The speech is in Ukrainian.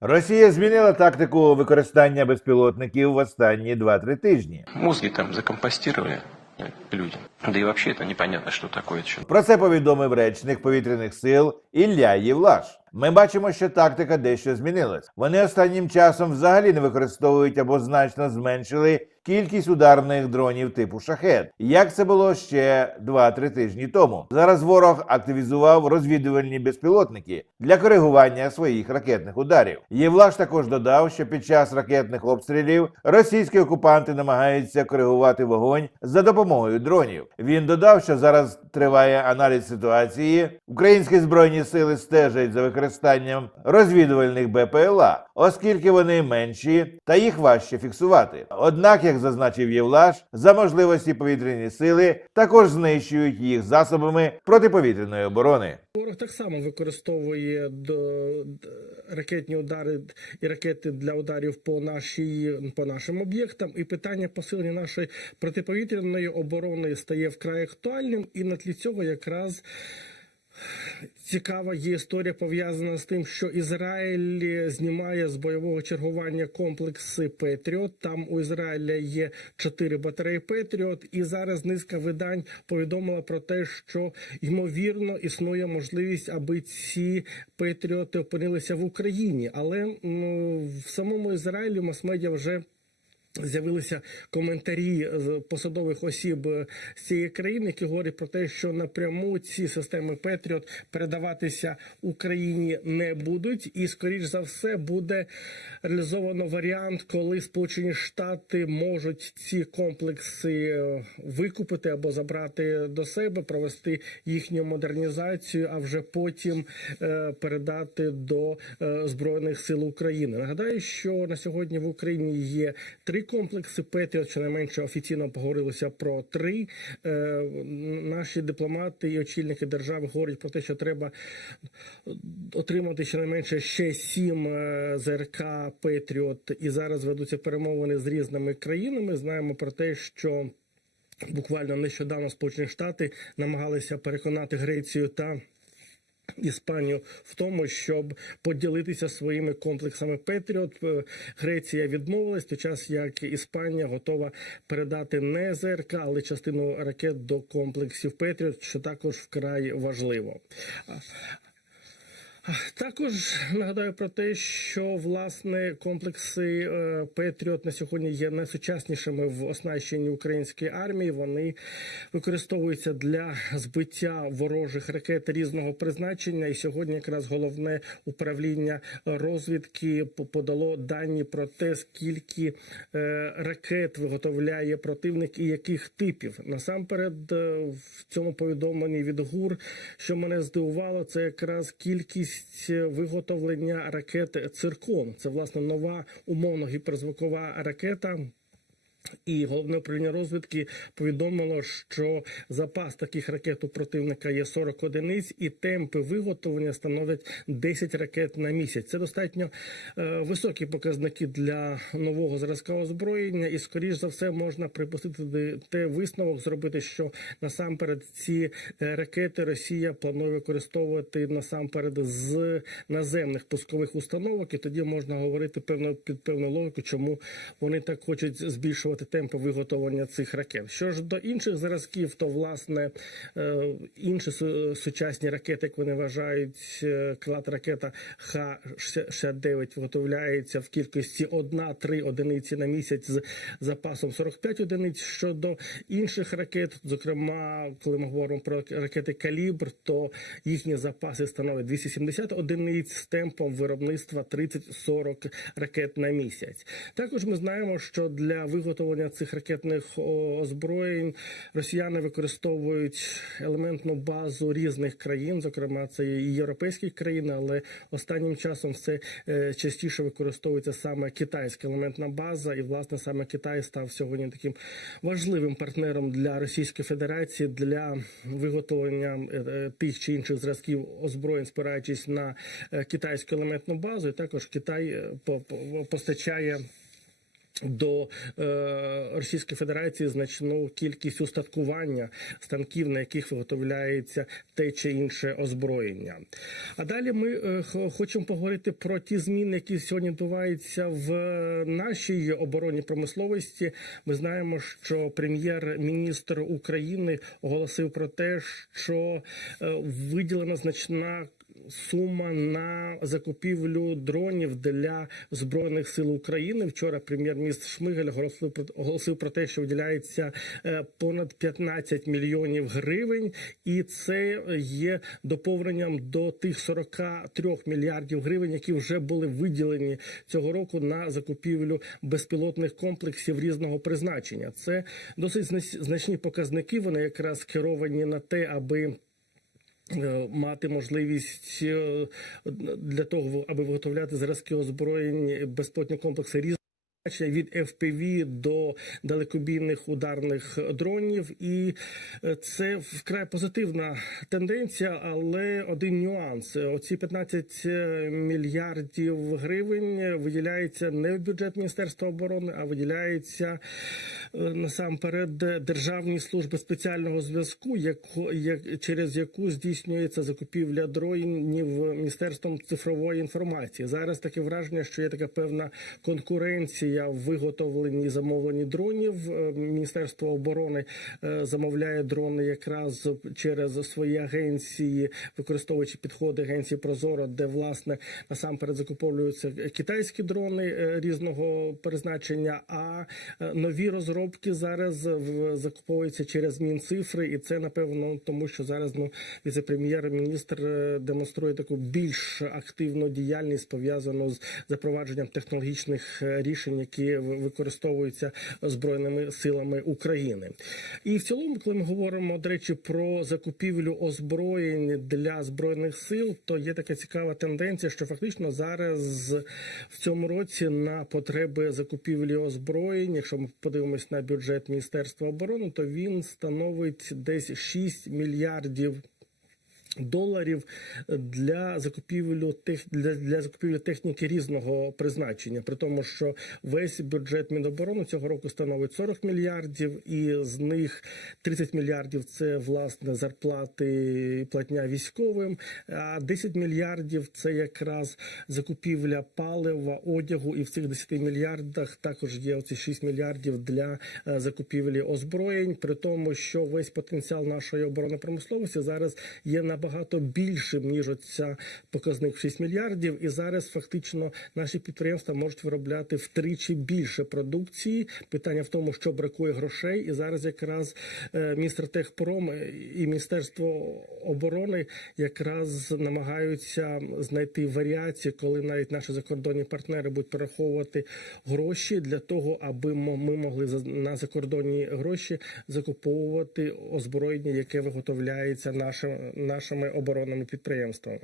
Росія змінила тактику використання безпілотників в останні 2-3 тижні. Мозги там закомпостировали э, люди. Да и вообще это непонятно, что такое. чё. Про це повідомив речник повітряних сил Ілля Євлаш. Ми бачимо, що тактика дещо змінилась. Вони останнім часом взагалі не використовують або значно зменшили кількість ударних дронів типу шахет, як це було ще 2-3 тижні тому. Зараз ворог активізував розвідувальні безпілотники для коригування своїх ракетних ударів. Євлаш також додав, що під час ракетних обстрілів російські окупанти намагаються коригувати вогонь за допомогою дронів. Він додав, що зараз триває аналіз ситуації. Українські збройні сили стежать за використанням розвідувальних БПЛА, оскільки вони менші та їх важче фіксувати. Однак, як зазначив Євлаш, за можливості повітряні сили також знищують їх засобами протиповітряної оборони. Ворог так само використовує до- ракетні удари і ракети для ударів по нашій по нашим об'єктам. І питання посилення нашої протиповітряної оборони стає вкрай актуальним. І на тлі цього якраз цікава є історія пов'язана з тим, що Ізраїль знімає з бойового чергування комплекси Петріот. Там у Ізраїля є чотири батареї Петріот, і зараз низка видань повідомила про те, що ймовірно існує можливість, аби ці Петріоти опинилися в Україні. Але ну, в самому Ізраїлі мас-медіа вже З'явилися коментарі з посадових осіб з цієї країни, які говорять про те, що напряму ці системи Петріот передаватися Україні не будуть, і скоріш за все буде реалізовано варіант, коли Сполучені Штати можуть ці комплекси е, викупити або забрати до себе, провести їхню модернізацію, а вже потім е, передати до е, збройних сил України. Нагадаю, що на сьогодні в Україні є три комплекси Петріот, щонайменше офіційно поговорилося про три. Е, Наші дипломати і очільники держави говорять про те, що треба отримати щонайменше ще сім е, ЗРК Петріот, і зараз ведуться перемовини з різними країнами. Знаємо про те, що буквально нещодавно Сполучені Штати намагалися переконати Грецію та. Іспанію в тому, щоб поділитися своїми комплексами Петріот. Е, Греція відмовилась, той час як Іспанія готова передати не ЗРК, але частину ракет до комплексів Петріот, що також вкрай важливо. Також нагадаю про те, що власне комплекси е, Петріот на сьогодні є найсучаснішими в оснащенні української армії. Вони використовуються для збиття ворожих ракет різного призначення. І сьогодні якраз головне управління розвідки подало дані про те, скільки е, ракет виготовляє противник і яких типів. Насамперед, е, в цьому повідомленні від ГУР, що мене здивувало, це якраз кількість виготовлення ракети Циркон. Це власне нова умовно гіперзвукова ракета. І головне управління розвідки повідомило, що запас таких ракет у противника є 40 одиниць, і темпи виготовлення становлять 10 ракет на місяць. Це достатньо е, високі показники для нового зразка озброєння, і скоріш за все можна припустити те висновок зробити, що насамперед ці е, ракети Росія планує використовувати насамперед з наземних пускових установок, і тоді можна говорити певно під певну логіку, чому вони так хочуть збільшувати темпи виготовлення цих ракет. Що ж до інших зразків, то власне е, інші сучасні ракети, як вони вважають, е, крилата ракета Х-69 виготовляється в кількості 1-3 одиниці на місяць з запасом 45 одиниць. Щодо інших ракет, зокрема, коли ми говоримо про ракети Калібр, то їхні запаси становлять 270 одиниць з темпом виробництва 30-40 ракет на місяць. Також ми знаємо, що для виготовлення цих ракетних озброєнь. Росіяни використовують елементну базу різних країн, зокрема це і європейські країни, але останнім часом все е, частіше використовується саме китайська елементна база, і власне саме Китай став сьогодні таким важливим партнером для Російської Федерації для виготовлення е, е, тих чи інших зразків озброєнь, спираючись на китайську елементну базу, і також Китай по- по- постачає До е, Російської Федерації значну кількість устаткування станків, на яких виготовляється те чи інше озброєння. А далі ми е, хочемо поговорити про ті зміни, які сьогодні відбуваються в нашій оборонній промисловості. Ми знаємо, що прем'єр-міністр України оголосив про те, що е, виділена значна сума на закупівлю дронів для збройних сил України. Вчора прем'єр-міністр Шмигаль оголосив про те, що виділяється е, понад 15 мільйонів гривень, і це є доповненням до тих 43 мільярдів гривень, які вже були виділені цього року на закупівлю безпілотних комплексів різного призначення. Це досить значні показники. Вони якраз керовані на те, аби мати можливість е, для того, аби виготовляти зразки озброєнь безпотні комплекси призначення, від FPV до далекобійних ударних дронів, і е, це вкрай позитивна тенденція, але один нюанс: оці 15 мільярдів гривень виділяється не в бюджет Міністерства оборони, а виділяється е, насамперед Державній служби спеціального зв'язку, яко- як, через яку здійснюється закупівля дронів Міністерством цифрової інформації. Зараз таке враження, що є така певна конкуренція в виготовленні замовленні дронів. Е, Міністерство оборони е, замовляє дрони якраз через свої агенції, використовуючи підходи агенції Прозоро, де власне насамперед закуповуються китайські дрони е, різного призначення. А нові розробки зараз закуповуються через Мінцифри, і це напевно тому, що зараз ну віце-прем'єр-міністр демонструє таку більш активну діяльність пов'язану з запровадженням технологічних рішень, які використовуються збройними силами України. І в цілому, коли ми говоримо до речі про закупівлю озброєнь для збройних сил, то є така цікава тенденція, що фактично зараз в цьому році на потреби закупівлі озброєнь, якщо ми подивимось на бюджет Міністерства оборони, то він становить десь 6 мільярдів доларів для закупівлю тех для, для закупівлі техніки різного призначення, при тому, що весь бюджет Міноборони цього року становить 40 мільярдів, і з них 30 мільярдів це власне зарплати платня військовим, а 10 мільярдів це якраз закупівля палива, одягу, і в цих 10 мільярдах також є оці 6 мільярдів для е, закупівлі озброєнь, при тому, що весь потенціал нашої оборонної промисловості зараз є набагато більшим ніж оця показник в 6 мільярдів. І зараз фактично наші підприємства можуть виробляти втричі більше продукції. Питання в тому, що бракує грошей, і зараз якраз е, міністр Техпром і Міністерство оборони якраз намагаються знайти варіації, коли навіть наші закордонні партнери будуть перераховувати гроші для того, аби ми могли на закордонні гроші закуповувати озброєння, яке виготовляється нашими нашими оборонними підприємствами.